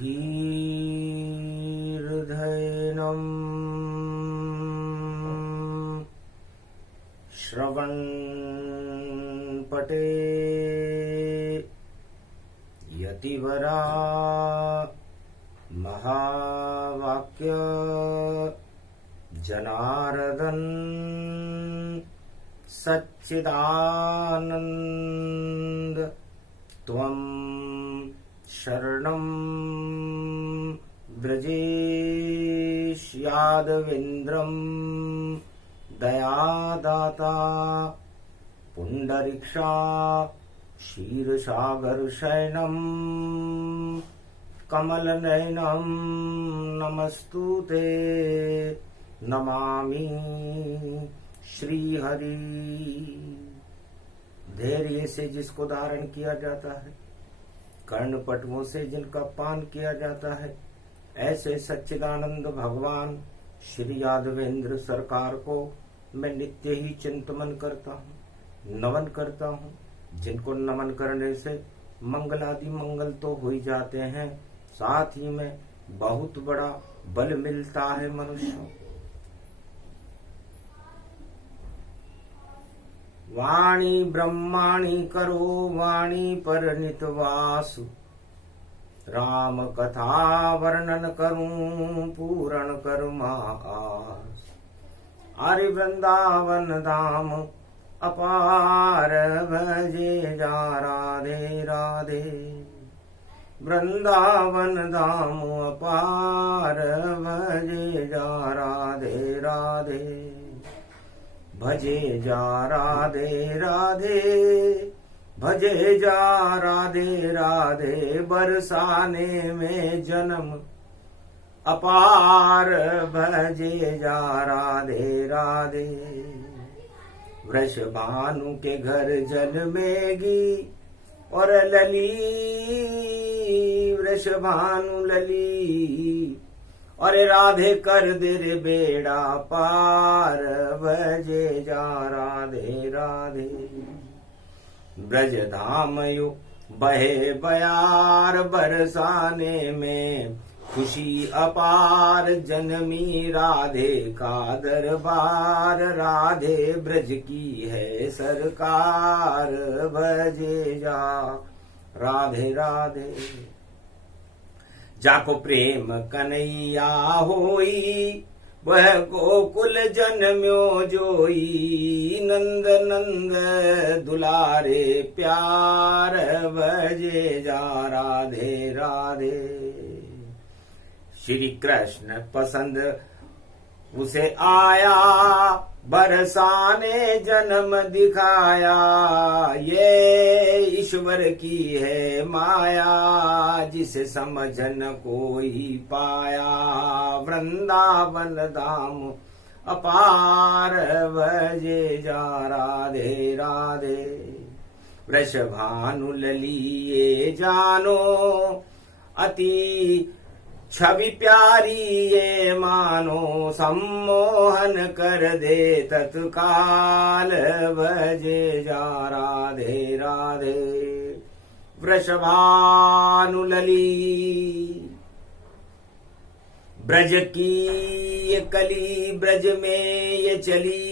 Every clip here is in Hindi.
धीर्धैनं श्रवणपटे यतिवरा महावाक्य जनार्दन सच्चिदानंद त्वं शरणं ब्रजेश यादवेन्द्रं दयादाता पुंडरीक्षा क्षीरसागरशयनं कमलनयनं नमस्तुते नमामि श्रीहरि। धैर्य से जिसको धारण किया जाता है, कर्णपटुओं से जिनका पान किया जाता है, ऐसे सच्चिदानंद भगवान श्री यादवेंद्र सरकार को मैं नित्य ही चिंतन करता हूँ, नमन करता हूँ। जिनको नमन करने से मंगलादि मंगल तो हो ही जाते हैं, साथ ही में बहुत बड़ा बल मिलता है मनुष्य। वाणी ब्रह्माणी करो वाणी पर नितवासु, राम कथा वर्णन करूं पूर्ण करुमा आस। आर्य वृंदावन धाम अपार भजे जा राधे राधे, वृंदावन धाम अपार भजे जा राधे राधे, भजे जा राधे राधे, भजे जा राधे राधे। बरसाने में जन्म अपार भजे जा राधे राधे, वृषभानु के घर जन्मेगी और लली, वृषभानु लली और राधे कर दे रे बेड़ा पार भजे जा राधे राधे। ब्रज धाम यो बहे बयार, बरसाने में खुशी अपार, जन्मी राधे का दरबार, राधे ब्रज की है सरकार भजे जा राधे राधे। जाको प्रेम कन्हैया होई, वह गोकुल जन्म्यो जोई, नंद नंद दुलारे प्यार भजे जा राधे राधे। श्री कृष्ण पसंद उसे आया, बरसाने जन्म दिखाया, ये ईश्वर की है माया, जिसे समझ न कोई पाया। वृंदावन धाम अपार भजे जा राधे राधे, वृषभानु ललिए जानो, अति छवि प्यारी ये मानो, सम्मोहन कर दे तत्काल भजे जा राधे राधे। वृषभानु लली ब्रज की ये कली, ब्रज में ये चली,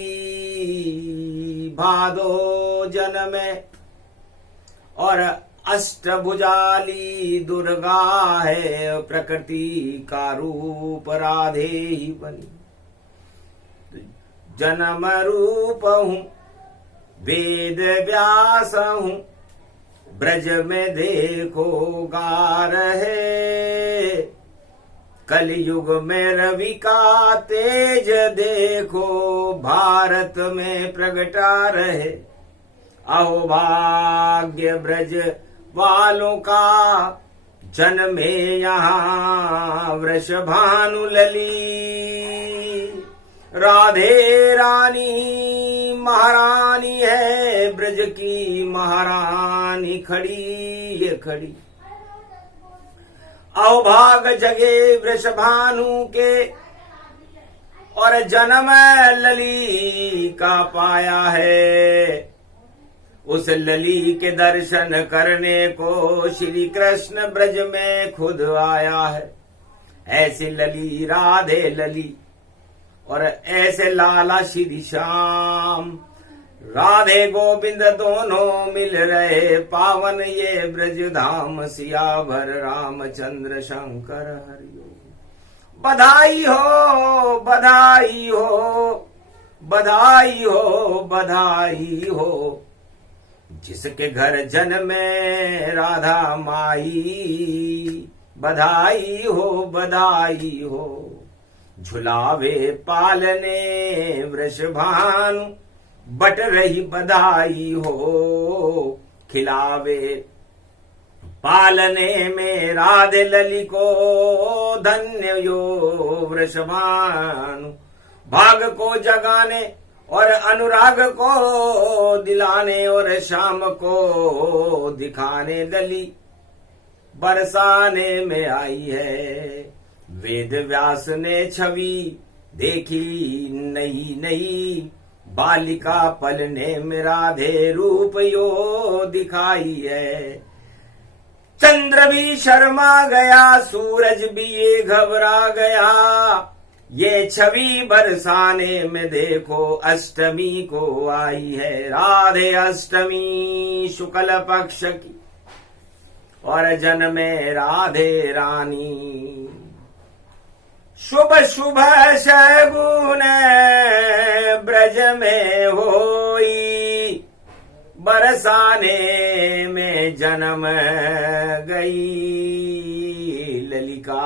भादो जन में और अष्टभुजाली दुर्गा है, प्रकृति का रूप राधे ही बनी। जन्म रूप हूँ वेद व्यास हूँ, ब्रज में देखो गा रहे, कलयुग में रवि का तेज देखो, भारत में प्रगटा रहे। अहो भाग्य ब्रज वालों का जन्मे यहाँ वृषभानु लली, राधे रानी महारानी है, ब्रज की महारानी खड़ी ये खड़ी। अवभाग जगे वृषभानु के और जन्म लली का पाया है, उस लली के दर्शन करने को श्री कृष्ण ब्रज में खुद आया है। ऐसी लली राधे लली और ऐसे लाला श्री श्याम, राधे गोविंद दोनों मिल रहे पावन ये ब्रज धाम, सियावर रामचंद्र शंकर हरिओ। बधाई हो बधाई हो बधाई हो बधाई हो, जिसके घर जन्मे राधा माई। बधाई बधाई हो, झुलावे पालने वृषभानु, बट रही बधाई हो। खिलावे पालने में राधे लली को, धन्य यो वृषभानु। भाग को जगाने और अनुराग को दिलाने, और शाम को दिखाने लली बरसाने में आई है। वेद व्यास ने छवि देखी नई नई, बालिका पलने में राधे रूप यो दिखाई है। चंद्र भी शर्मा गया, सूरज भी ये घबरा गया, ये छवि बरसाने में देखो अष्टमी को आई है। राधे अष्टमी शुक्ल पक्ष की और जन्मे राधे रानी। शुभ शुभ शगुन ब्रज में होई, बरसाने में जन्म गई ललिका।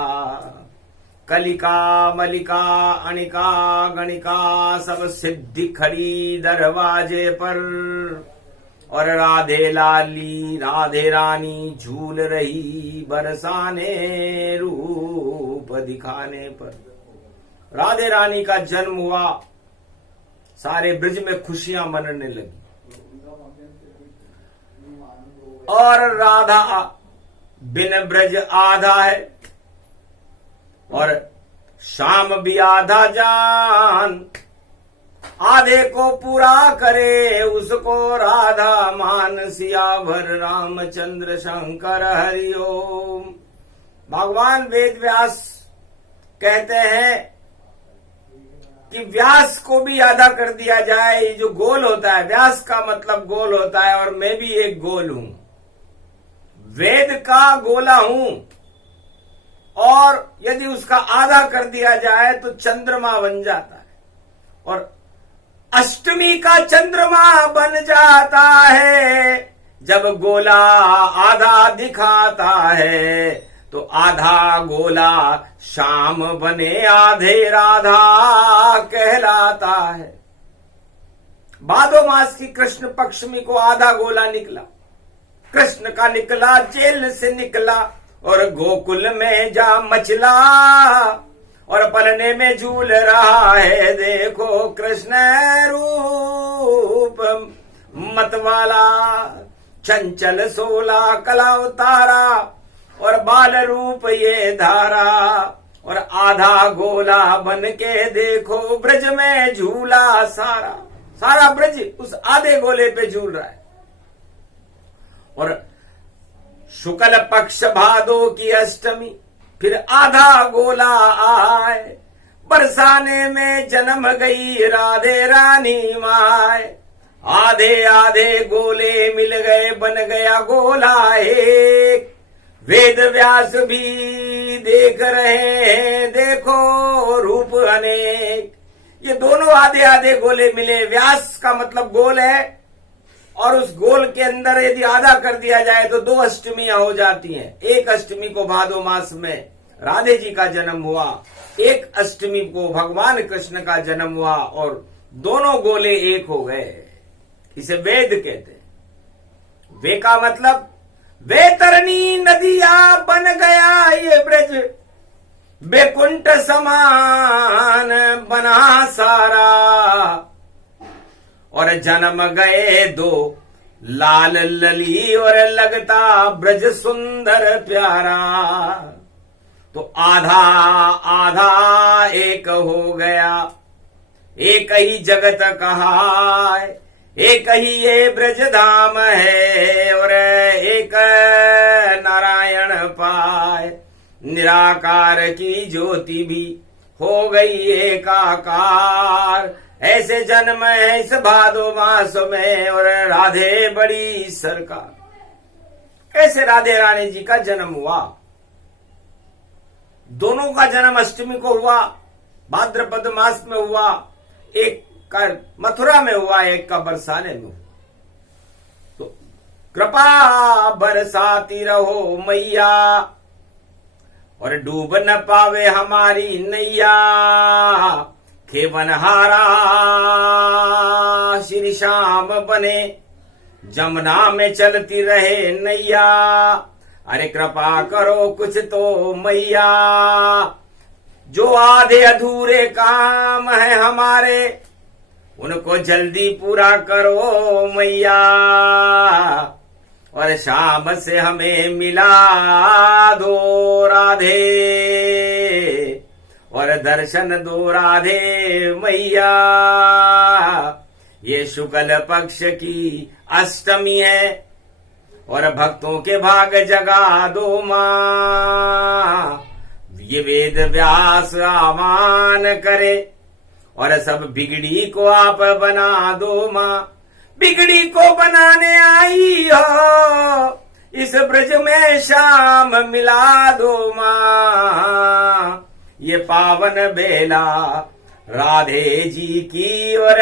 कलिका मलिका अनिका गणिका सब सिद्धि खड़ी दरवाजे पर, और राधे लाली राधे रानी झूल रही बरसाने रूप दिखाने पर। राधे रानी का जन्म हुआ, सारे ब्रज में खुशियां मनने लगी। और राधा बिन ब्रज आधा है, और शाम भी आधा जान। आधे को पूरा करे उसको राधा मान, सियावर रामचंद्र शंकर हरिओम। भगवान वेद व्यास कहते हैं कि व्यास को भी आधा कर दिया जाए। ये जो गोल होता है, व्यास का मतलब गोल होता है, और मैं भी एक गोल हूं, वेद का गोला हूं। और यदि उसका आधा कर दिया जाए तो चंद्रमा बन जाता है, और अष्टमी का चंद्रमा बन जाता है। जब गोला आधा दिखाता है तो आधा गोला शाम बने आधे राधा कहलाता है। भादो मास की कृष्ण पक्षमी को आधा गोला निकला, कृष्ण का निकला, जेल से निकला और गोकुल में जा मचला, और पलने में झूल रहा है देखो कृष्ण रूप मतवाला। चंचल सोला कला उतारा और बाल रूप ये धारा, और आधा गोला बन के देखो ब्रज में झूला सारा। सारा ब्रज उस आधे गोले पे झूल रहा है। और शुक्ल पक्ष भादो की अष्टमी फिर आधा गोला आए, बरसाने में जन्म गई राधे रानी माए। आधे आधे गोले मिल गए, बन गया गोला एक। वेद व्यास भी देख रहे हैं देखो रूप अनेक। ये दोनों आधे आधे गोले मिले, व्यास का मतलब गोल है, और उस गोल के अंदर यदि आधा कर दिया जाए तो दो अष्टमियां हो जाती हैं। एक अष्टमी को भादो मास में राधे जी का जन्म हुआ, एक अष्टमी को भगवान कृष्ण का जन्म हुआ, और दोनों गोले एक हो गए। इसे वेद कहते हैं। वे का मतलब वैतरणी नदिया बन गया ये ब्रज, बेकुंठ समान बना सारा। और जन्म गए दो लाल लली, और लगता ब्रज सुंदर प्यारा। तो आधा आधा एक हो गया, एक ही जगत कहा, एक ही ये ब्रज धाम है और एक नारायण पाए। निराकार की ज्योति भी हो गई एकाकार। ऐसे जन्म है इस भादो मास में और राधे बड़ी सरकार। ऐसे राधे रानी जी का जन्म हुआ। दोनों का जन्म अष्टमी को हुआ, भाद्रपद मास में हुआ। एक का मथुरा में हुआ, एक का बरसाने में हुआ। तो कृपा बरसाती रहो मैया और डूब न पावे हमारी नैया। खेवनहारा श्री श्याम बने, जमुना में चलती रहे नैया। अरे कृपा करो कुछ तो मैया, जो आधे अधूरे काम है हमारे उनको जल्दी पूरा करो मैया। और शाम से हमें मिला दो राधे और दर्शन दो राधे मैया। ये शुक्ल पक्ष की अष्टमी है और भक्तों के भाग जगा दो माँ। ये वेद व्यास आह्वान करे और सब बिगड़ी को आप बना दो माँ। बिगड़ी को बनाने आई हो इस ब्रज में शाम मिला दो माँ। ये पावन बेला राधे जी की और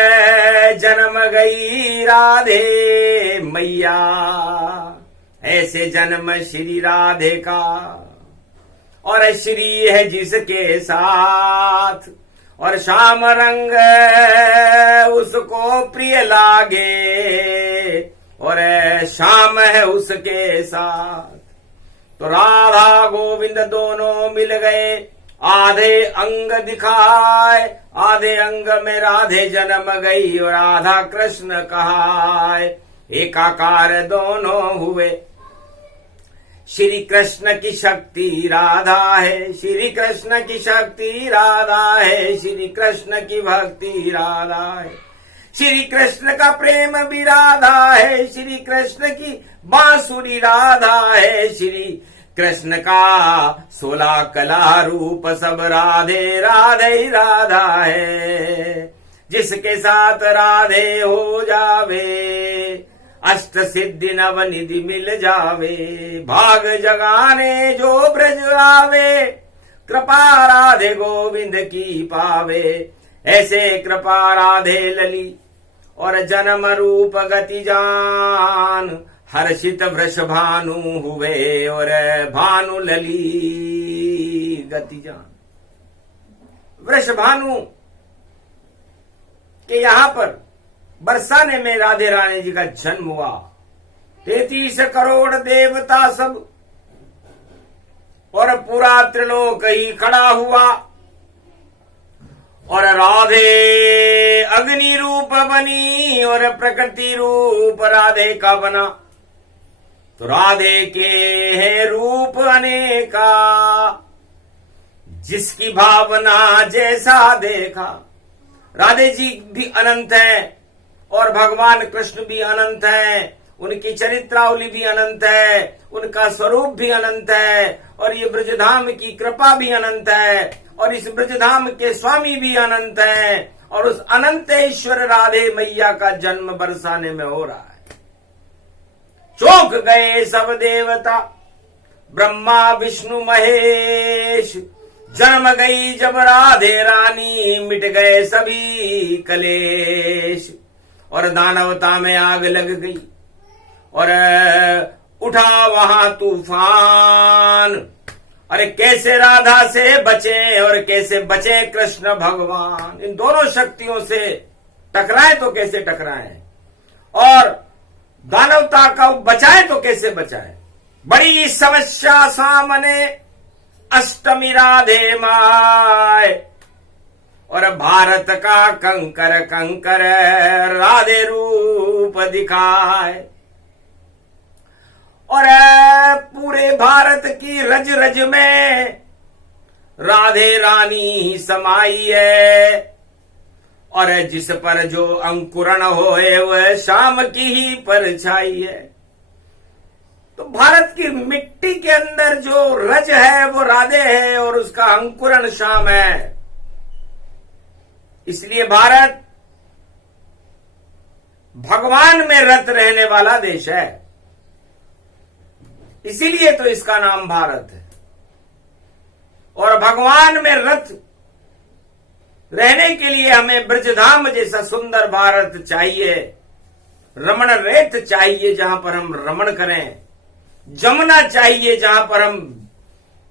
जन्म गई राधे मैया। ऐसे जन्म श्री राधे का और श्री है जिसके साथ और श्याम रंग उसको प्रिय लागे और श्याम है उसके साथ। तो राधा गोविंद दोनों मिल गए, आधे अंग दिखाए। आधे अंग में राधे जन्म गई और राधा कृष्ण कहाए। एकाकार दोनों हुए, श्री कृष्ण की शक्ति राधा है, श्री कृष्ण की शक्ति राधा है, श्री कृष्ण की भक्ति राधा है। श्री कृष्ण का प्रेम भी राधा है, श्री कृष्ण की बांसुरी राधा है। श्री कृष्ण का 16 कला रूप सब राधे राधे ही राधा है। जिसके साथ राधे हो जावे अष्ट सिद्धि नवनिधि मिल जावे। भाग जगाने जो ब्रज आवे कृपा राधे गोविंद की पावे। ऐसे कृपा राधे लली और जन्म रूप गति जान। हर्षित वृष भानु हुए और भानु लली गति जान। वृष भानु के यहाँ पर बरसाने में राधे रानी जी का जन्म हुआ। 33 करोड़ देवता सब और पूरा त्रिलोक ही खड़ा हुआ और राधे अग्नि रूप बनी और प्रकृति रूप राधे का बना। तो राधे के हैं रूप अनेका, जिसकी भावना जैसा देखा। राधे जी भी अनंत है और भगवान कृष्ण भी अनंत है। उनकी चरित्रावली भी अनंत है, उनका स्वरूप भी अनंत है और ये ब्रजधाम की कृपा भी अनंत है और इस ब्रजधाम के स्वामी भी अनंत हैं और उस अनंत ईश्वर राधे मैया का जन्म बरसाने में हो रहा है। चौंक गए सब देवता, ब्रह्मा विष्णु महेश। जन्म गई जब राधे रानी, मिट गए सभी कलेश और दानवता में आग लग गई और उठा वहां तूफान। अरे कैसे राधा से बचे और कैसे बचे कृष्ण भगवान। इन दोनों शक्तियों से टकराए तो कैसे टकराए और दानवता का बचाए तो कैसे बचाए। बड़ी समस्या सामने अष्टमी राधे माए और भारत का कंकर कंकर राधे रूप दिखाए और पूरे भारत की रज रज में राधे रानी समाई है और जिस पर जो अंकुरण होए वह शाम की ही परछाई है। तो भारत की मिट्टी के अंदर जो रज है वो राधे है और उसका अंकुरण शाम है। इसलिए भारत भगवान में रत रहने वाला देश है, इसीलिए तो इसका नाम भारत है। और भगवान में रत रहने के लिए हमें ब्रजधाम जैसा सुंदर भारत चाहिए, रमण रेत चाहिए जहां पर हम रमण करें, जमना चाहिए जहां पर हम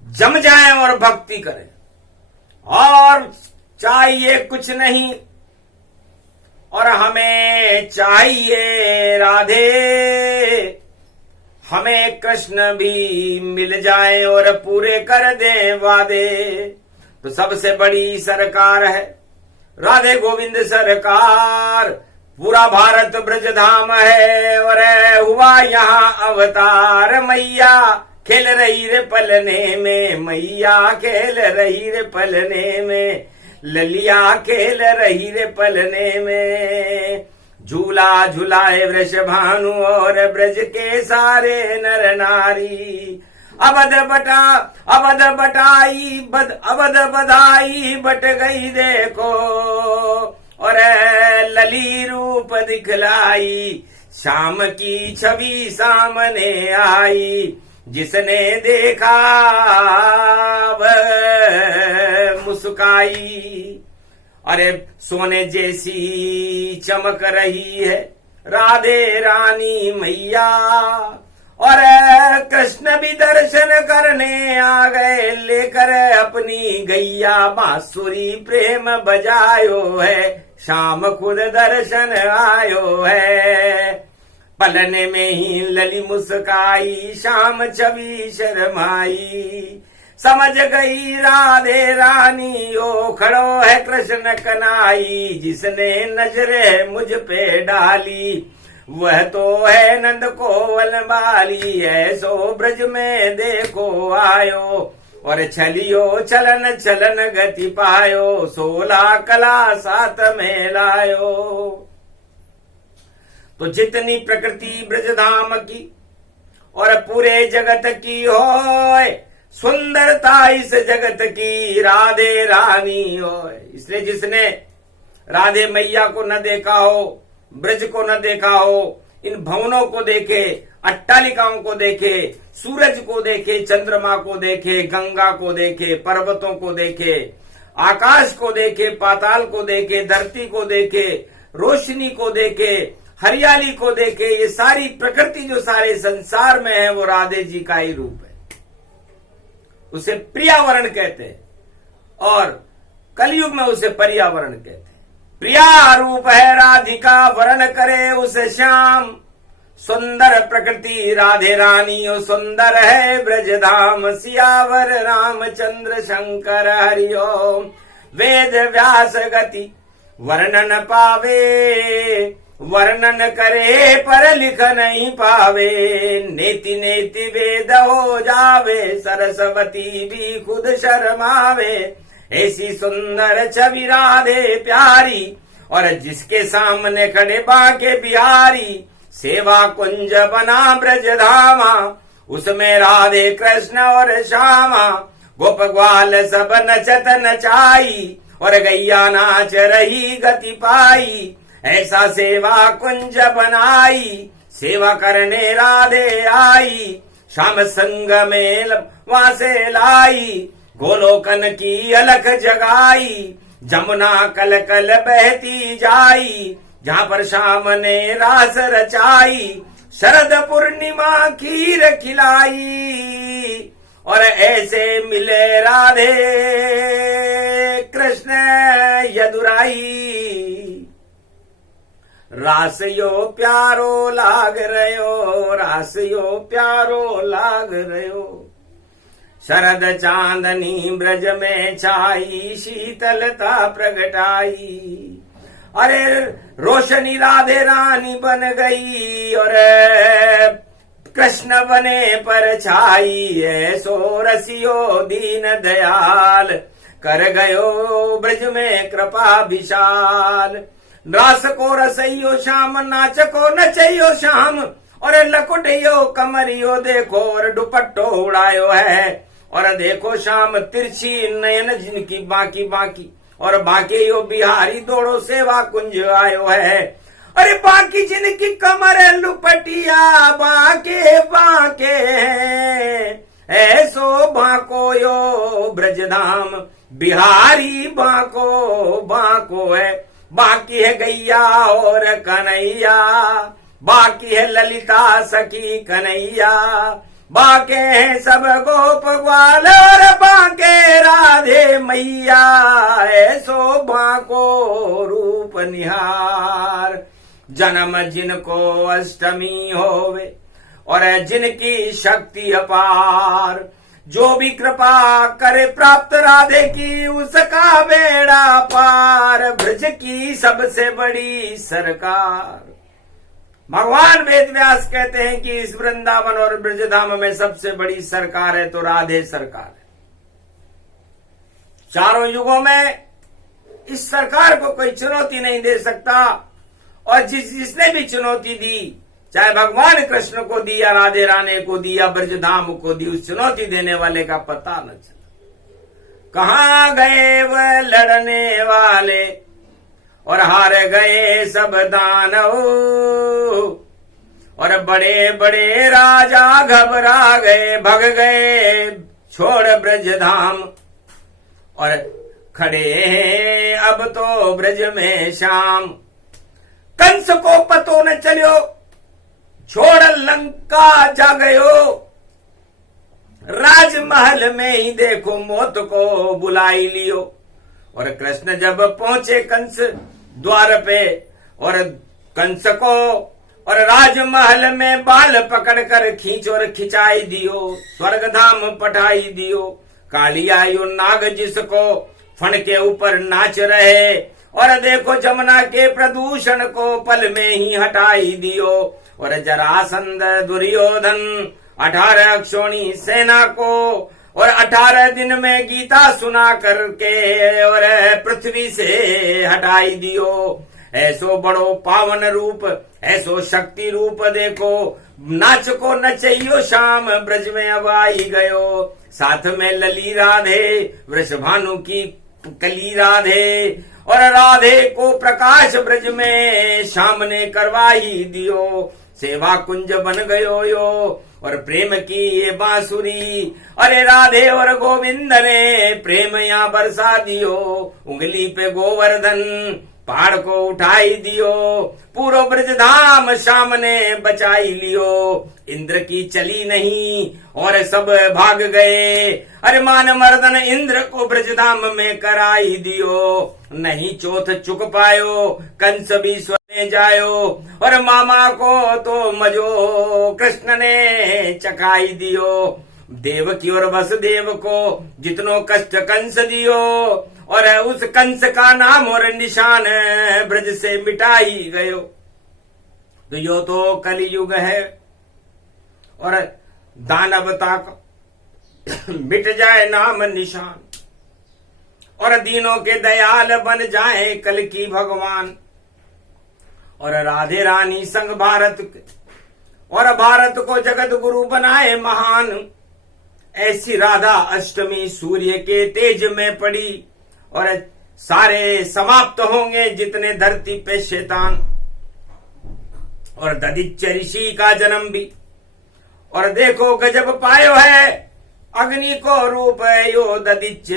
जम जाएं और भक्ति करें। और चाहिए कुछ नहीं, और हमें चाहिए राधे, हमें कृष्ण भी मिल जाए और पूरे कर दे वादे। तो सबसे बड़ी सरकार है राधे गोविंद सरकार, पूरा भारत ब्रजधाम है और हुआ यहाँ अवतार। मैया खेल रही रे पलने में, मैया खेल रही रे पलने में, ललिया खेल रही रे पलने में। झूला झुलाए वृष भानु और ब्रज के सारे नर नारी। अवध बधाई बट गई देखो, और लली रूप दिखलाई, शाम की छवि सामने आई। जिसने देखा वह मुस्काई। अरे सोने जैसी चमक रही है राधे रानी मैया, और कृष्ण भी दर्शन करने आ गए लेकर अपनी गैया। बांसुरी प्रेम बजायो है, शाम खुद दर्शन आयो है। पलने में ही लली मुस्काई, शाम छवि शर्माई। समझ गई राधे रानी ओ खड़ो है कृष्ण कनाई। जिसने नजरे मुझ पे डाली वह तो है नंद को वनमाली। ऐसो ब्रज में देखो आयो, और छलियो चलन चलन गति पायो। 16 कला साथ में लायो। तो जितनी प्रकृति ब्रजधाम की और पूरे जगत की होए, सुंदरता इस जगत की राधे रानी होए। इसलिए जिसने राधे मैया को न देखा हो, ब्रज को न देखा हो, इन भवनों को देखे, अट्टालिकाओं को देखे, सूरज को देखे, चंद्रमा को देखे, गंगा को देखे, पर्वतों को देखे, आकाश को देखे, पाताल को देखे, धरती को देखे, रोशनी को देखे, हरियाली को देखे, ये सारी प्रकृति जो सारे संसार में है वो राधे जी का ही रूप है। उसे प्रियावरण कहते हैं और कलयुग में उसे पर्यावरण कहते हैं। प्रिया रूप है राधिका, वरण करे उसे श्याम। सुंदर प्रकृति राधे रानी ओ सुंदर है ब्रजधाम। सियावर रामचंद्र शंकर हरिओम। वेद व्यास गति वर्णन पावे, वर्णन करे पर लिख नहीं पावे। नेति नेति वेद हो जावे, सरस्वती भी खुद शर्मावे। ऐसी सुंदर छवि राधे प्यारी, और जिसके सामने खड़े बांके बिहारी। सेवा कुंज बना ब्रजधामा, उसमें राधे कृष्ण और श्यामा। गोप ग्वाल सब नचत नचाई, और गैया नाच रही गति पाई। ऐसा सेवा कुंज बनाई, सेवा करने राधे आई। श्याम संग में वहां से लाई, गोलोकन की अलख जगाई। जमुना कल कल बहती जाई, जहां पर श्याम ने रास रचाई। शरद पूर्णिमा खीर खिलाई, और ऐसे मिले राधे कृष्ण यदुराई। रासयो प्यारो लाग रयो, रासयो प्यारो लाग रयो। शरद चांदनी ब्रज में छाई, शीतलता प्रगटाई। अरे रोशनी राधे रानी बन गई, और कृष्ण बने पर छाई। ऐसो रसियो दीन दयाल, कर गयो ब्रज में कृपा विशाल। रास को रसइयो श्याम, नाच को नचइयो श्याम, और लकुटियो कमरियो देखो, और दुपट्टो उड़ायो है। और देखो श्याम तिरछी नयन जिनकी बाकी बाकी, और बाके यो बिहारी दौड़ो सेवा कुंज आयो है। अरे बाकी जिनकी कमर लुपटिया बाके बाके हैं, ऐसो बाको यो ब्रजधाम बिहारी बाको बाको है। बाकी है गैया और कन्हैया, बाकी है ललिता सखी कन्हैया, बाके हैं सब गोप ग्वाल, और बाके राधे मैया, ऐसो बाको रूप निहार। जन्म जिनको अष्टमी होवे, और जिनकी शक्ति अपार, जो भी कृपा करे प्राप्त राधे की, उसका बेड़ा पार। ब्रज की सबसे बड़ी सरकार। भगवान वेद व्यास कहते हैं कि इस वृंदावन और ब्रजधाम में सबसे बड़ी सरकार है तो राधे सरकार है। चारों युगों में इस सरकार को कोई चुनौती नहीं दे सकता, और जिसने भी चुनौती दी, चाहे भगवान कृष्ण को दी या राधे रानी को दी या ब्रजधाम को दी, उस चुनौती देने वाले का पता न चला। कहां गए वह लड़ने वाले, और हार गए सब दानव, और बड़े बड़े राजा घबरा गए, भग गए छोड़ ब्रजधाम। और खड़े हैं अब तो ब्रज में श्याम, कंस को पतो न चलियो, छोड़ लंका जा गयो। राजमहल में ही देखो मौत को बुलाई लियो। और कृष्ण जब पहुंचे कंस द्वार पे, और कंस को और राजमहल में बाल पकड़कर खींच और खिंचाई दियो, स्वर्गधाम पठाई दियो। काली आयु नाग जिसको फण के ऊपर नाच रहे, और देखो जमुना के प्रदूषण को पल में ही हटाई दियो। और जरासंध दुर्योधन 18 अक्षोणी सेना को, और 18 दिन में गीता सुना करके और पृथ्वी से हटाई दियो। ऐसो बड़ो पावन रूप, ऐसो शक्ति रूप देखो, नाच को नचइयो श्याम ब्रज में अब आई गयो। साथ में लली राधे, वृषभानु की कली राधे, और राधे को प्रकाश ब्रज में श्याम ने करवाई दियो। सेवा कुंज बन गयो यो, और प्रेम की ये बांसुरी, अरे राधे और गोविंद ने प्रेम यहाँ बरसा दियो। उंगली पे गोवर्धन पहाड़ को उठाई दियो, पूरो ब्रजधाम श्याम ने बचाई लियो। इंद्र की चली नहीं और सब भाग गए, अरे मान मर्दन इंद्र को ब्रजधाम में कराई दियो। नहीं चौथ चुक पायो, कंस भी स्वने जायो, और मामा को तो मजो कृष्ण ने चखाई दियो। देवकी और वसुदेव को जितनो कष्ट कंस दियो, और उस कंस का नाम और निशान ब्रज से मिटाई गयो। तो यो तो कलियुग है, और दानवता का मिट जाए नाम निशान, और दीनों के दयाल बन जाए कल की भगवान। और राधे रानी संग भारत के, और भारत को जगत गुरु बनाए महान। ऐसी राधा अष्टमी सूर्य के तेज में पड़ी, और सारे समाप्त होंगे जितने धरती पे शैतान। और ददिच्च ऋषि का जन्म भी, और देखो गजब पायो है, अग्नि को रूप है यो ददिच्च,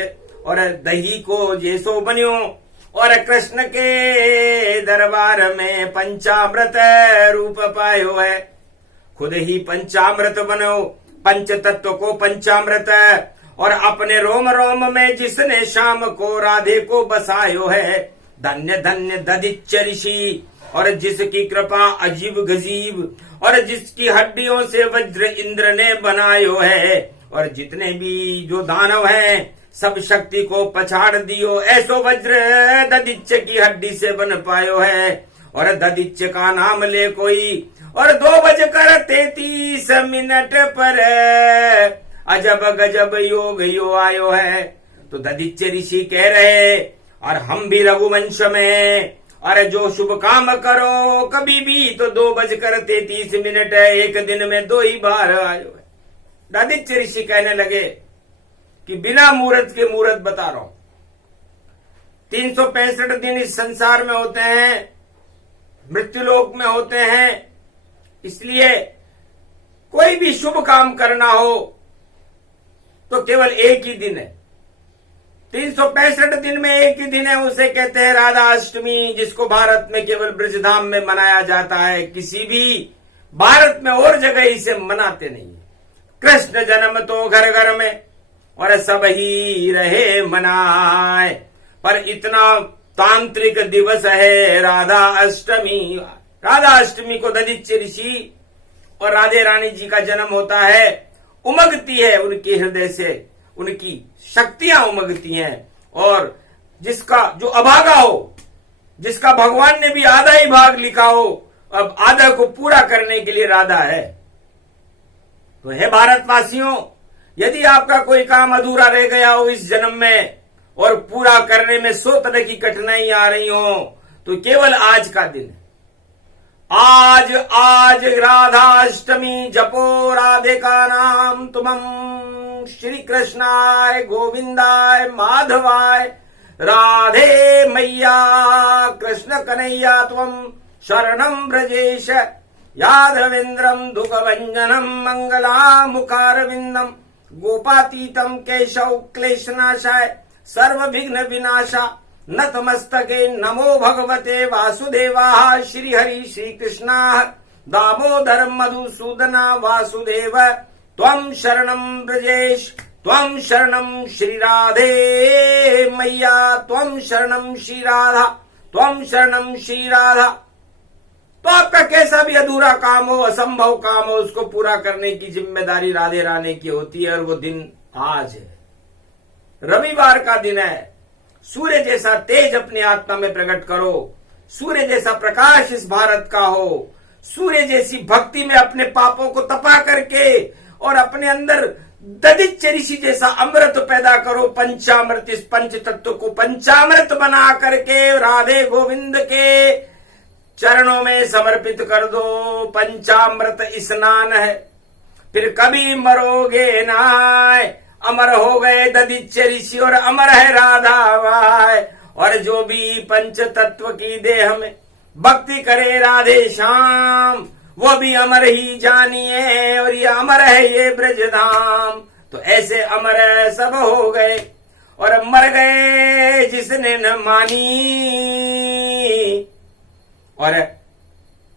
और दही को जैसो बन्यो। और कृष्ण के दरबार में पंचामृत रूप पायो है, खुद ही पंचामृत बनो, पंच तत्व को पंचामृत। और अपने रोम रोम में जिसने श्याम को राधे को बसायो है, धन्य धन्य ददिच्च ऋषि, और जिसकी कृपा अजीब गजीब, और जिसकी हड्डियों से वज्र इंद्र ने बनायो है। और जितने भी जो दानव हैं सब शक्ति को पछाड़ दियो, ऐसो वज्र ददिच्च की हड्डी से बन पायो है। और ददिच्च का नाम ले कोई, और 2:33 पर अजब गजब योग यो आयो है। तो दधिच्य ऋषि कह रहे, और हम भी रघुवंश में, अरे जो शुभ काम करो कभी भी तो 2:33 है, एक दिन में 2 ही बार आयो है। दधिच्य ऋषि कहने लगे कि बिना मुहूर्त के मुहूर्त बता रहा हूं, 365 दिन इस संसार में होते हैं, मृत्युलोक में होते हैं, इसलिए कोई भी शुभ काम करना हो तो केवल एक ही दिन है, 365 दिन में एक ही दिन है, उसे कहते हैं राधा अष्टमी, जिसको भारत में केवल ब्रजधाम में मनाया जाता है, किसी भी भारत में और जगह इसे मनाते नहीं है। कृष्ण जन्म तो घर घर में और सब ही रहे मनाए, पर इतना तांत्रिक दिवस है राधा अष्टमी। राधा अष्टमी को दधिच्य ऋषि और राधे रानी जी का जन्म होता है, उमगती है उनके हृदय से, उनकी शक्तियां उमगती हैं, और जिसका जो अभागा हो, जिसका भगवान ने भी आधा ही भाग लिखा हो, अब आधा को पूरा करने के लिए राधा है। तो हे भारतवासियों, यदि आपका कोई काम अधूरा रह गया हो इस जन्म में और पूरा करने में 100 तरह की कठिनाई आ रही हो, तो केवल आज का दिन है। आज राधा अष्टमी, जपो राधे का नाम, तुमम श्री कृष्णाय गोविंदाय माधवाय, राधे मैया कृष्ण कन्हैया त्वं शरणं ब्रजेश, यादवेन्द्रं दुःखभञ्जनं मङ्गलामुखारविन्दं, गोपातीतं केशव क्लेशनाशाय सर्वविघ्न विनाशा, नतमस्तके नमो भगवते वासुदेवाः, श्रीहरि श्रीकृष्णाः दामोदर मधुसूदना वासुदेव, त्वं शरणं ब्रजेश, त्वं शरणं श्रीराधे मैया, त्वं शरणं श्रीराधा, त्वं शरणं श्रीराधा। तो आपका कैसा भी अधूरा काम हो, असंभव काम हो, उसको पूरा करने की जिम्मेदारी राधे रानी की होती है, और वो दिन आज है, रविवार का दिन है। सूर्य जैसा तेज अपनी आत्मा में प्रकट करो, सूर्य जैसा प्रकाश इस भारत का हो, सूर्य जैसी भक्ति में अपने पापों को तपा करके और अपने अंदर दधिच्य ऋषि जैसा अमृत पैदा करो, पंचामृत, इस पंच तत्व को पंचामृत बना करके राधे गोविंद के चरणों में समर्पित कर दो। पंचामृत स्नान है, फिर कभी मरोगे नाय, अमर हो गए दधिच्य ऋषि और अमर है राधा माय। और जो भी पंच तत्व की देह में भक्ति करे राधे श्याम, वो भी अमर ही जानिए, और ये अमर है ये ब्रजधाम। तो ऐसे अमर सब हो गए और मर गए जिसने न मानी, और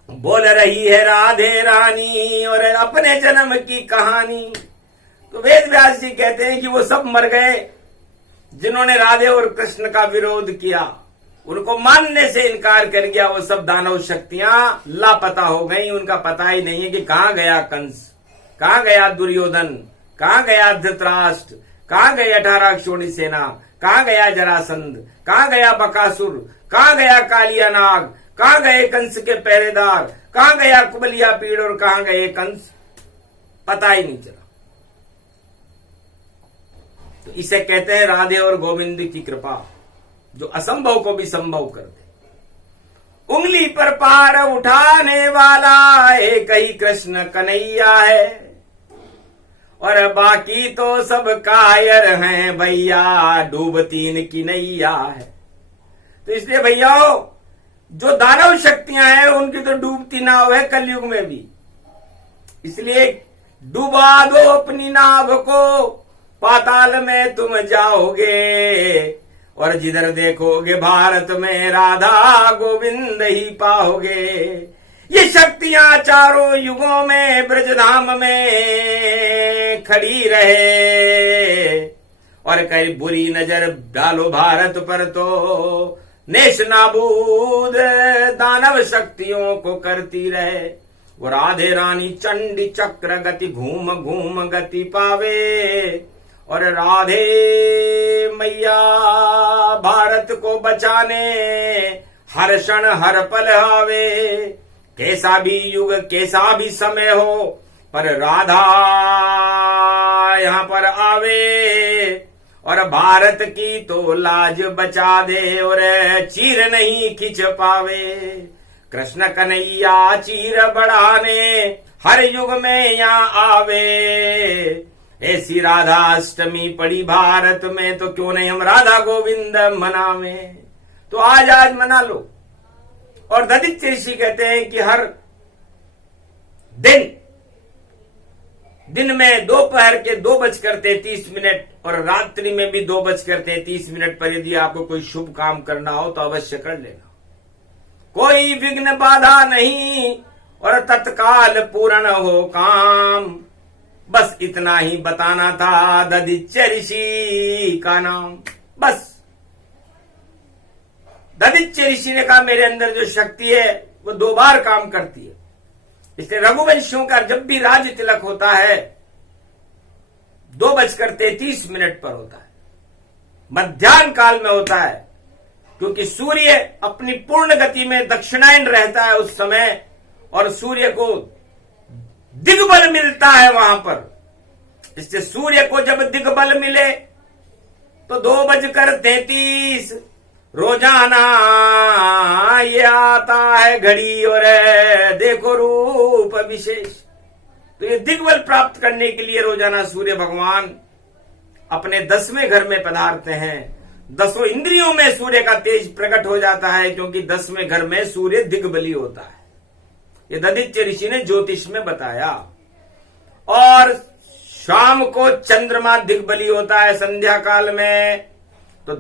बोल रही है राधे रानी और अपने जन्म की कहानी। तो वेद व्यास जी कहते हैं कि वो सब मर गए जिन्होंने राधे और कृष्ण का विरोध किया, उनको मानने से इनकार कर गया। वो सब दानव शक्तियां लापता हो गई, उनका पता ही नहीं है कि कहां गया कंस, कहां गया दुर्योधन, कहां गया धृतराष्ट्र, कहां गई 18 अक्षोणी सेना, कहां गया जरासंध, कहां गया बकासुर, कहां गया कालिया नाग, कहां गए कंस के पहरेदार, कहां गया कुबलिया पीड़ और कहां गए कंस, पता ही नहीं चला। तो इसे कहते हैं राधे और गोविंद की कृपा, जो असंभव को भी संभव कर दे। उंगली पर पार उठाने वाला एक ही कृष्ण कन्हैया है, और बाकी तो सब कायर हैं भैया, डूबती इनकी नैया है। तो इसलिए भैयाओ, जो दानव शक्तियां हैं उनकी तो डूबती नाव है कलयुग में भी, इसलिए डुबा दो अपनी नाव को, पाताल में तुम जाओगे, और जिधर देखोगे भारत में राधा गोविंद ही पाओगे। ये शक्तियां चारों युगों में ब्रजधाम में खड़ी रहे, और कई बुरी नजर डालो भारत पर तो नेश नाबूद दानव शक्तियों को करती रहे। वो राधे रानी चंडी चक्र गति घूम घूम गति पावे, और राधे मैया भारत को बचाने हर क्षण हर पल आवे। कैसा भी युग कैसा भी समय हो, पर राधा यहाँ पर आवे, और भारत की तो लाज बचा दे और चीर नहीं खिंच पावे। कृष्ण कन्हैया चीर बढ़ाने हर युग में यहाँ आवे। ऐसी राधा अष्टमी पड़ी भारत में, तो क्यों नहीं हम राधा गोविंद मनावे। तो आज मना लो। और ददिच्य ऋषि कहते हैं कि हर दिन में दोपहर के 2:33 और रात्रि में भी 2:33 पर यदि आपको कोई शुभ काम करना हो तो अवश्य कर लेना। कोई विघ्न बाधा नहीं और तत्काल पूर्ण हो काम। बस इतना ही बताना था ददिच्य ऋषि का नाम। बस ददिच्य ऋषि ने कहा मेरे अंदर जो शक्ति है वो 2 बार काम करती है। इसलिए रघुवंशियों का जब भी राज तिलक होता है 2:33 पर होता है, मध्याह्न काल में होता है, क्योंकि सूर्य अपनी पूर्ण गति में दक्षिणायन रहता है उस समय, और सूर्य को दिग्बल मिलता है वहां पर। इससे सूर्य को जब दिग्बल मिले तो 2:33 रोजाना ये आता है घड़ी और देखो रूप विशेष। तो ये दिग्बल प्राप्त करने के लिए रोजाना सूर्य भगवान अपने 10वें घर में पधारते हैं। 10 इंद्रियों में सूर्य का तेज प्रकट हो जाता है, क्योंकि 10वें घर में सूर्य दिग्बली होता है। ये ददिच्य ऋषि ने ज्योतिष में बताया। और शाम को चंद्रमा दिग्बली होता है संध्या काल में। तो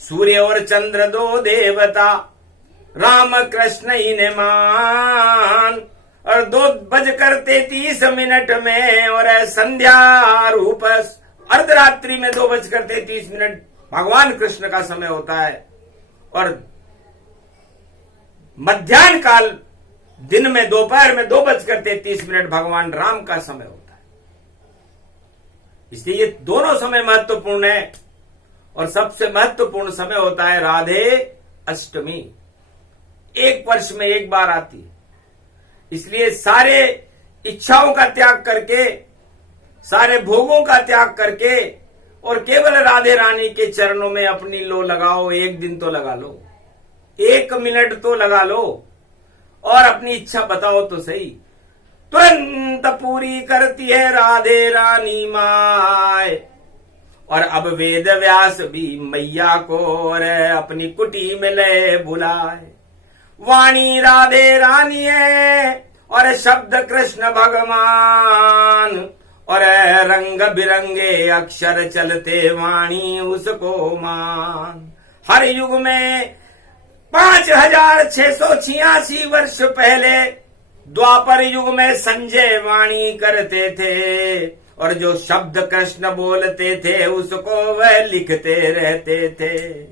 सूर्य और चंद्र 2 देवता, राम कृष्ण इन्हें मान। और 2:33 में और संध्या रूप अर्धरात्रि में 2:33 भगवान कृष्ण का समय होता है। और मध्याह्न काल दिन में दोपहर में 2:33 भगवान राम का समय होता है। इसलिए ये दोनों समय महत्वपूर्ण है। और सबसे महत्वपूर्ण समय होता है राधे अष्टमी। 1 वर्ष में 1 बार आती है। इसलिए सारे इच्छाओं का त्याग करके, सारे भोगों का त्याग करके और केवल राधे रानी के चरणों में अपनी लो लगाओ। 1 दिन तो लगा लो, 1 मिनट तो लगा लो और अपनी इच्छा बताओ तो सही। तुरंत पूरी करती है राधे रानी माय। और अब वेद व्यास भी मैया को और अपनी कुटी में ले बुलाए। वाणी राधे रानी है और शब्द कृष्ण भगवान। और रंग बिरंगे अक्षर चलते वाणी उसको मान। हर युग में 5686 वर्ष पहले द्वापर युग में संजय वाणी करते थे। और जो शब्द कृष्ण बोलते थे उसको वह लिखते रहते थे।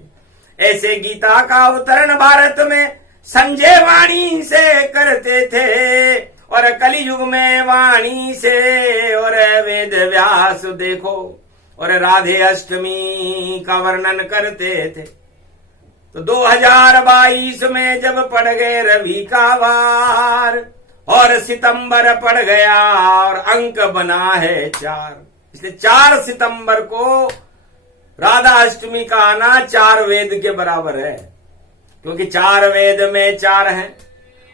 ऐसे गीता का अवतरण भारत में संजय वाणी से करते थे। और कलयुग में वाणी से और वेद व्यास देखो और राधे अष्टमी का वर्णन करते थे। तो 2022 में जब पड़ गए रवि का वार और सितंबर पड़ गया और अंक बना है 4, इसलिए 4 सितंबर को राधा अष्टमी का आना 4 वेद के बराबर है। क्योंकि 4 वेद में 4 हैं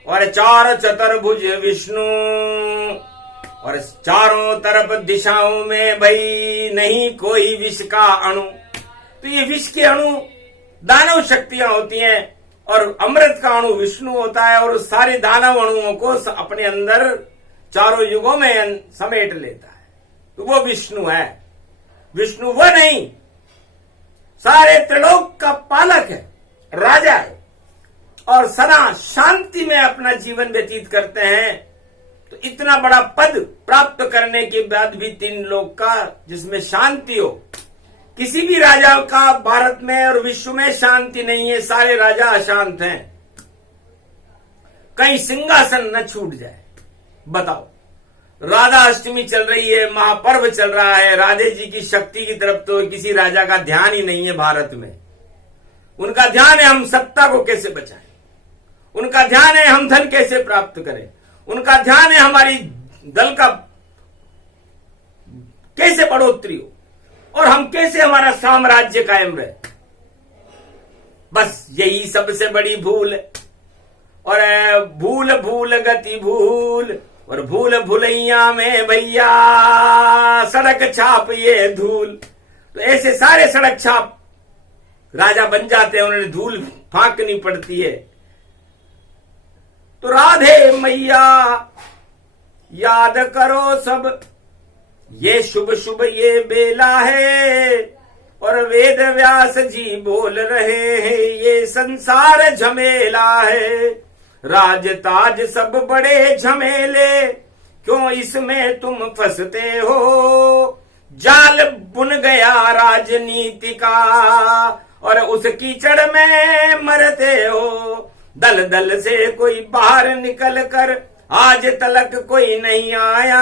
और 4 चतुर्भुज विष्णु और चारों तरफ दिशाओं में भाई नहीं कोई विष का अणु। तो ये विष के अणु दानव शक्तियां होती हैं और अमृत का अणु विष्णु होता है और सारे दानव अणुओं को अपने अंदर चारों युगों में समेट लेता है। तो वो विष्णु है। विष्णु वो नहीं, सारे त्रिलोक का पालक है, राजा है और सदा शांति में अपना जीवन व्यतीत करते हैं। तो इतना बड़ा पद प्राप्त करने के बाद भी 3 लोक का जिसमें शांति हो, किसी भी राजा का भारत में और विश्व में शांति नहीं है। सारे राजा अशांत हैं। कहीं सिंहासन न छूट जाए। बताओ, राधा अष्टमी चल रही है, महापर्व चल रहा है, राधे जी की शक्ति की तरफ तो किसी राजा का ध्यान ही नहीं है भारत में। उनका ध्यान है हम सत्ता को कैसे बचाएं, उनका ध्यान है हम धन कैसे प्राप्त करें, उनका ध्यान है हमारी दल का कैसे बढ़ोतरी हो। और हम कैसे हमारा साम्राज्य कायम रहे। बस यही सबसे बड़ी भूल है। और भूल भूल गति भूल, और भूल भुलैया में भैया सड़क छाप ये धूल। तो ऐसे सारे सड़क छाप राजा बन जाते हैं, उन्हें धूल फांकनी पड़ती है। तो राधे मैया याद करो सब, ये शुभ शुभ ये बेला है। और वेद व्यास जी बोल रहे हैं ये संसार झमेला है। राज ताज सब बड़े झमेले, क्यों इसमें तुम फंसते हो। जाल बुन गया राजनीति का, और उस कीचड़ में मरते हो। दल दल से कोई बाहर निकल कर आज तलक कोई नहीं आया।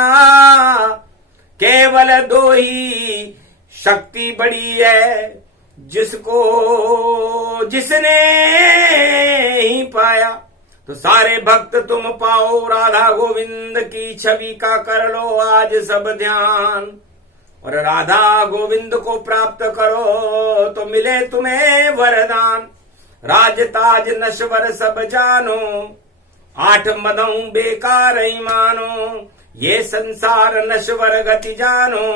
केवल दो ही शक्ति बड़ी है, जिसने ही पाया। तो सारे भक्त तुम पाओ राधा गोविंद की छवि का कर लो आज सब ध्यान। और राधा गोविंद को प्राप्त करो तो मिले तुम्हें वरदान। राज ताज नश्वर सब जानो, 8 मदों बेकार ही मानो। ये संसार नश्वर गति जानो,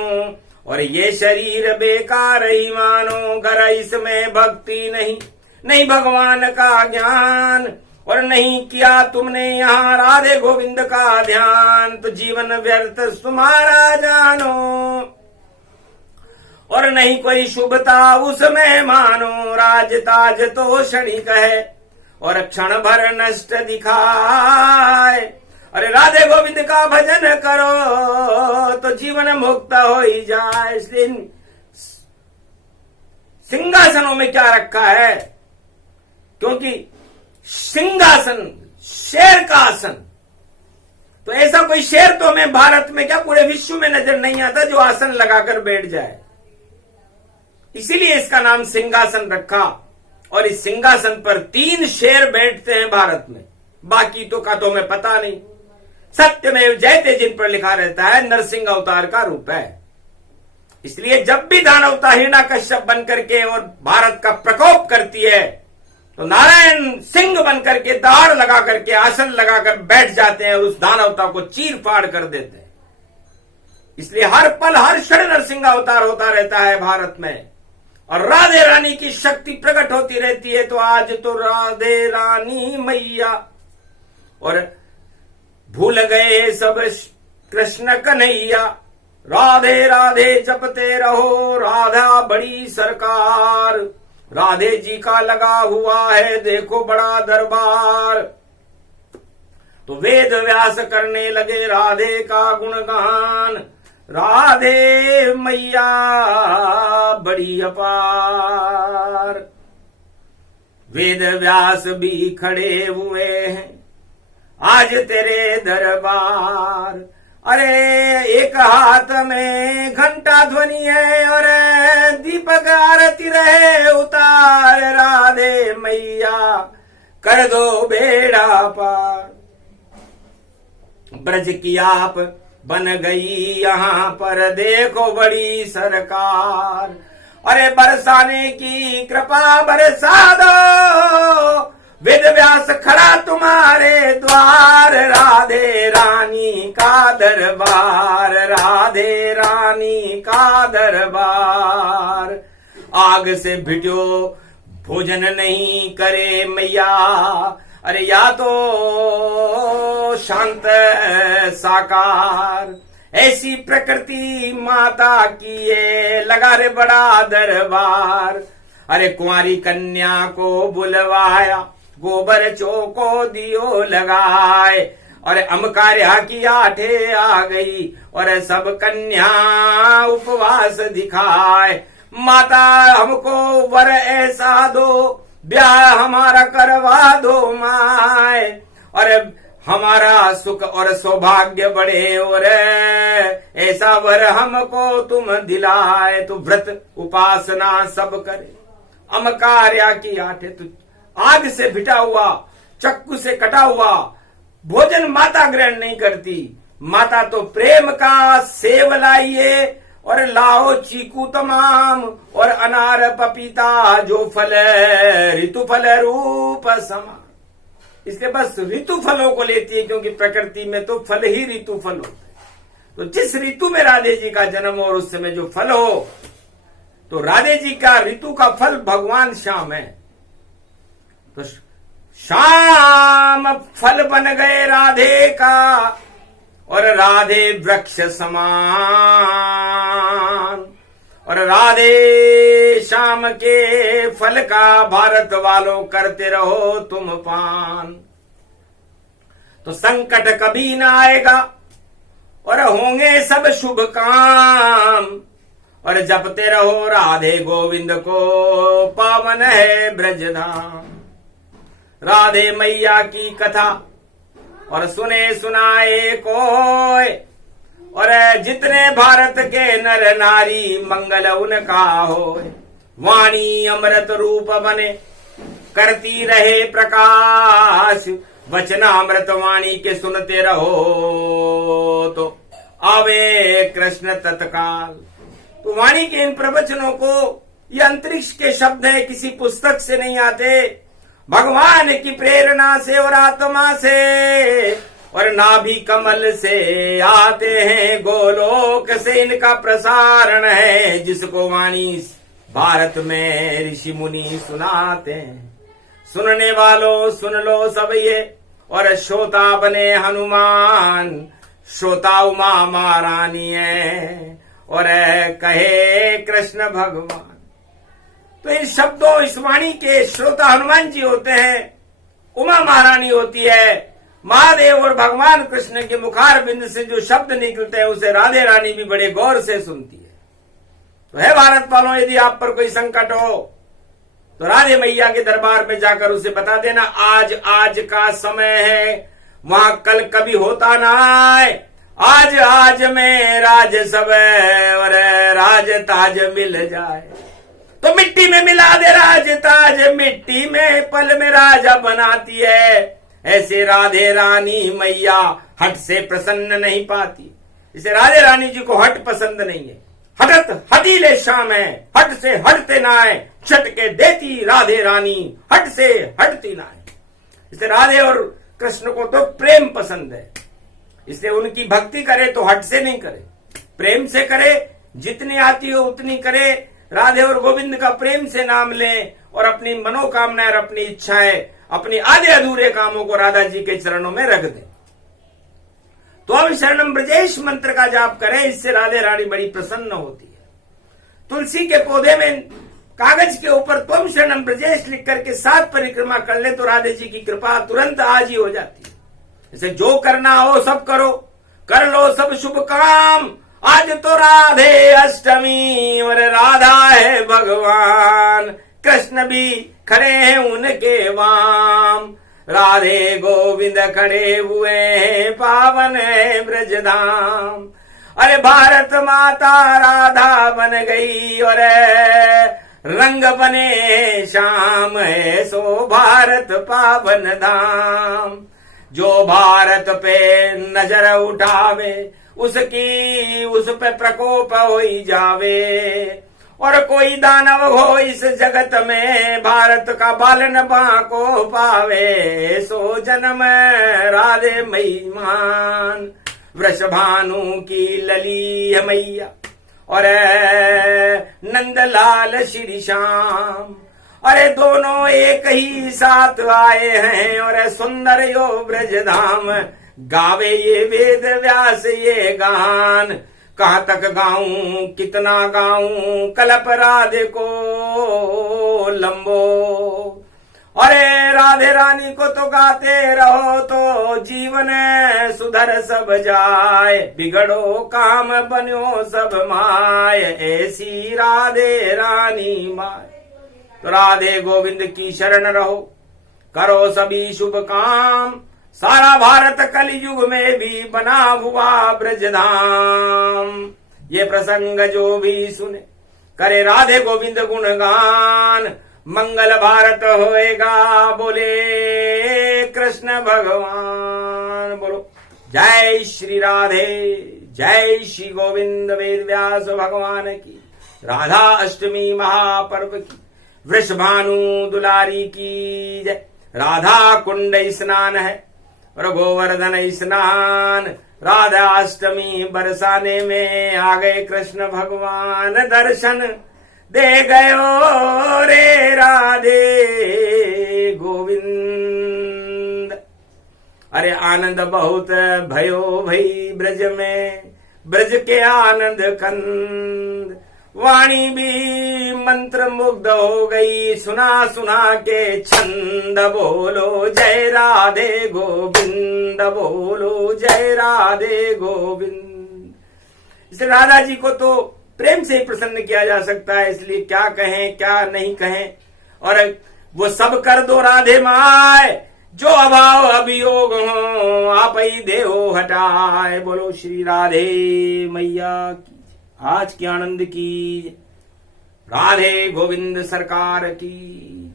और ये शरीर बेकार ही मानो। गर इसमें भक्ति नहीं भगवान का ज्ञान, और नहीं किया तुमने यहाँ राधे गोविंद का ध्यान, तो जीवन व्यर्थ तुम्हारा जानो। और नहीं कोई शुभता उसमें मानो। राज ताज तो क्षणिक है, और क्षण भर नष्ट दिखाए। अरे राधे गोविंद का भजन करो तो जीवन मुक्त हो ही जाए। इसलिए सिंहासनों में क्या रखा है, क्योंकि सिंहासन शेर का आसन। तो ऐसा कोई शेर तो हमें भारत में क्या पूरे विश्व में नजर नहीं आता जो आसन लगाकर बैठ जाए। इसीलिए इसका नाम सिंहासन रखा। और इस सिंहासन पर 3 शेर बैठते हैं भारत में, बाकी तो का तो हमें पता नहीं। सत्यमेव जयते जिन पर लिखा रहता है नरसिंह अवतार का रूप है। इसलिए जब भी दानवता हिरण्यकश्यप बनकर के और भारत का प्रकोप करती है, तो नारायण सिंह बनकर के दाढ़ लगा करके आसन लगाकर बैठ जाते हैं और उस दानवता को चीर फाड़ कर देते हैं। इसलिए हर पल हर क्षण नरसिंह अवतार होता रहता है भारत में, और राधे रानी की शक्ति प्रकट होती रहती है। तो आज तो राधे रानी मैया, और भूल गए सब कृष्ण कन्हैया। राधे राधे जपते रहो, राधा बड़ी सरकार। राधे जी का लगा हुआ है देखो बड़ा दरबार। तो वेद व्यास करने लगे राधे का गुणगान। राधे मैया बड़ी अपार। वेद व्यास भी खड़े हुए हैं आज तेरे दरबार। अरे एक हाथ में घंटा ध्वनि है, और दीपक आरती रहे उतार। राधे मैया कर दो बेड़ा पार। ब्रज की आप बन गई यहाँ पर देखो बड़ी सरकार। अरे बरसाने की कृपा बरसा दो, वेद व्यास खड़ा तुम्हारे द्वार। राधे रानी का दरबार, राधे रानी का दरबार। आग से भिजो भोजन नहीं करे मैया, अरे या तो शांत साकार। ऐसी प्रकृति माता की ये लगा रे बड़ा दरबार। अरे कुंवारी कन्या को बुलवाया, गोबर चौको दियो लगाए। और अमकार्या की आठे आ गई, और सब कन्या उपवास दिखाए। माता हमको वर ऐसा दो, ब्याह हमारा करवा दो माए। और हमारा सुख और सौभाग्य बढ़े, और ऐसा वर हमको तुम दिलाए। तो व्रत उपासना सब करे, अमकार्या की आठे। तो आग से भिटा हुआ, चक्कू से कटा हुआ भोजन माता ग्रहण नहीं करती। माता तो प्रेम का सेव लाइए, और लाओ चीकू तमाम और अनार पपीता जो फल ऋतु फल रूप समान। इसलिए बस ऋतु फलों को लेती है, क्योंकि प्रकृति में तो फल ही ऋतु फल होते हैं। तो जिस ऋतु में राधे जी का जन्म हो और उस समय जो फल हो, तो राधे जी का ऋतु का फल भगवान श्याम है। तो श्याम फल बन गए राधे का और राधे वृक्ष समान। और राधे श्याम के फल का भारत वालों करते रहो तुम पान। तो संकट कभी ना आएगा और होंगे सब शुभ काम। और जपते रहो राधे गोविंद को, पावन है ब्रजधाम। राधे मैया की कथा और सुने सुनाए कोय, और जितने भारत के नर नारी मंगल उनका होए। वाणी अमृत रूप बने करती रहे प्रकाश, वचनामृत वाणी के सुनते रहो तो आवे कृष्ण तत्काल। तो वाणी के इन प्रवचनों को, ये अंतरिक्ष के शब्द है, किसी पुस्तक से नहीं आते, भगवान की प्रेरणा से और आत्मा से और नाभि कमल से आते हैं। गोलोक से इनका प्रसारण है, जिसको वाणी भारत में ऋषि मुनि सुनाते हैं। सुनने वालों सुन लो सब ये, और श्रोता बने हनुमान। श्रोता उमा महारानी है और कहे कृष्ण भगवान। तो इन शब्दों, इस वाणी के श्रोता हनुमान जी होते हैं, उमा महारानी होती है। महादेव और भगवान कृष्ण के मुखार बिंद से जो शब्द निकलते हैं उसे राधे रानी भी बड़े गौर से सुनती है। तो है भारत वालों, यदि आप पर कोई संकट हो तो राधे मैया के दरबार में जाकर उसे बता देना, आज का समय है, वहां कल कभी होता ना है। आज में राज सब और राज ताज मिल जाए। तो मिट्टी में मिला दे राज ताज, मिट्टी में पल में राजा बनाती है। ऐसे राधे रानी मैया हट से प्रसन्न नहीं पाती। इसे राधे रानी जी को हट पसंद नहीं है। हटत हटीले श्याम है, हट से हटते ना है। छट के देती राधे रानी, हट से हटती ना है। इसे राधे और कृष्ण को तो प्रेम पसंद है, इसलिए उनकी भक्ति करे तो हट से नहीं करे, प्रेम से करे। जितनी आती हो उतनी करे। राधे और गोविंद का प्रेम से नाम लें और अपनी मनोकामनाएं और अपनी इच्छाएं, अपनी आधे अधूरे कामों को राधा जी के चरणों में रख दें। तो अब शरणम ब्रजेश मंत्र का जाप करें, इससे राधे रानी बड़ी प्रसन्न होती है। तुलसी के पौधे में कागज के ऊपर त्वम शरणम ब्रजेश लिख करके 7 परिक्रमा कर ले तो राधे जी की कृपा तुरंत आज ही हो जाती है। इसे जो करना हो सब करो, कर लो सब शुभ काम। आज तो राधे अष्टमी और राधा है भगवान, कृष्ण भी खड़े हैं उनके वाम। राधे गोविंद खड़े हुए हैं, पावन है ब्रजधाम। अरे भारत माता राधा बन गई और रंग बने श्याम है, सो भारत पावन धाम। जो भारत पे नजर उठावे उसकी उस पे प्रकोप हो ही जावे। और कोई दानव हो इस जगत में भारत का बालन बाको पावे। सो जन्म राधे महिमान, वृषभानु की लली मैया और नंदलाल श्री श्याम। अरे दोनों एक ही साथ आए हैं और सुंदर यो ब्रजधाम। गावे ये वेद व्यास ये गान, कहाँ तक गाऊं कितना गाऊं, कल्प राधे को लंबो। अरे राधे रानी को तो गाते रहो तो जीवन सुधर सब जाए। बिगड़ो काम बन्यो सब माय, ऐसी राधे रानी माय। तो राधे गोविंद की शरण रहो, करो सभी शुभ काम। सारा भारत कलयुग में भी बना हुआ ब्रजधाम। ये प्रसंग जो भी सुने करे राधे गोविंद गुणगान। मंगल भारत होएगा, बोले कृष्ण भगवान। बोलो जय श्री राधे। जय श्री गोविंद वेद व्यास भगवान की। राधा अष्टमी महापर्व की, वृषभानु दुलारी की जय। राधा कुंड स्नान है और गोवर्धन स्नान। राधा अष्टमी बरसाने में आ गए कृष्ण भगवान, दर्शन दे गयो रे राधे गोविंद। अरे आनंद बहुत भयो भई ब्रज में, ब्रज के आनंद कंद। वाणी भी मंत्र मुग्ध हो गई, सुना सुना के छंद। बोलो जय राधे गोविंद, बोलो जय राधे गोविंद। इस राधा जी को तो प्रेम से ही प्रसन्न किया जा सकता है, इसलिए क्या कहें क्या नहीं कहें। और वो सब कर दो राधे माय, जो अभाव अभियोग हो आप ही देहो हटाए। बोलो श्री राधे मैया की। आज के आनंद की, राधे गोविंद सरकार की।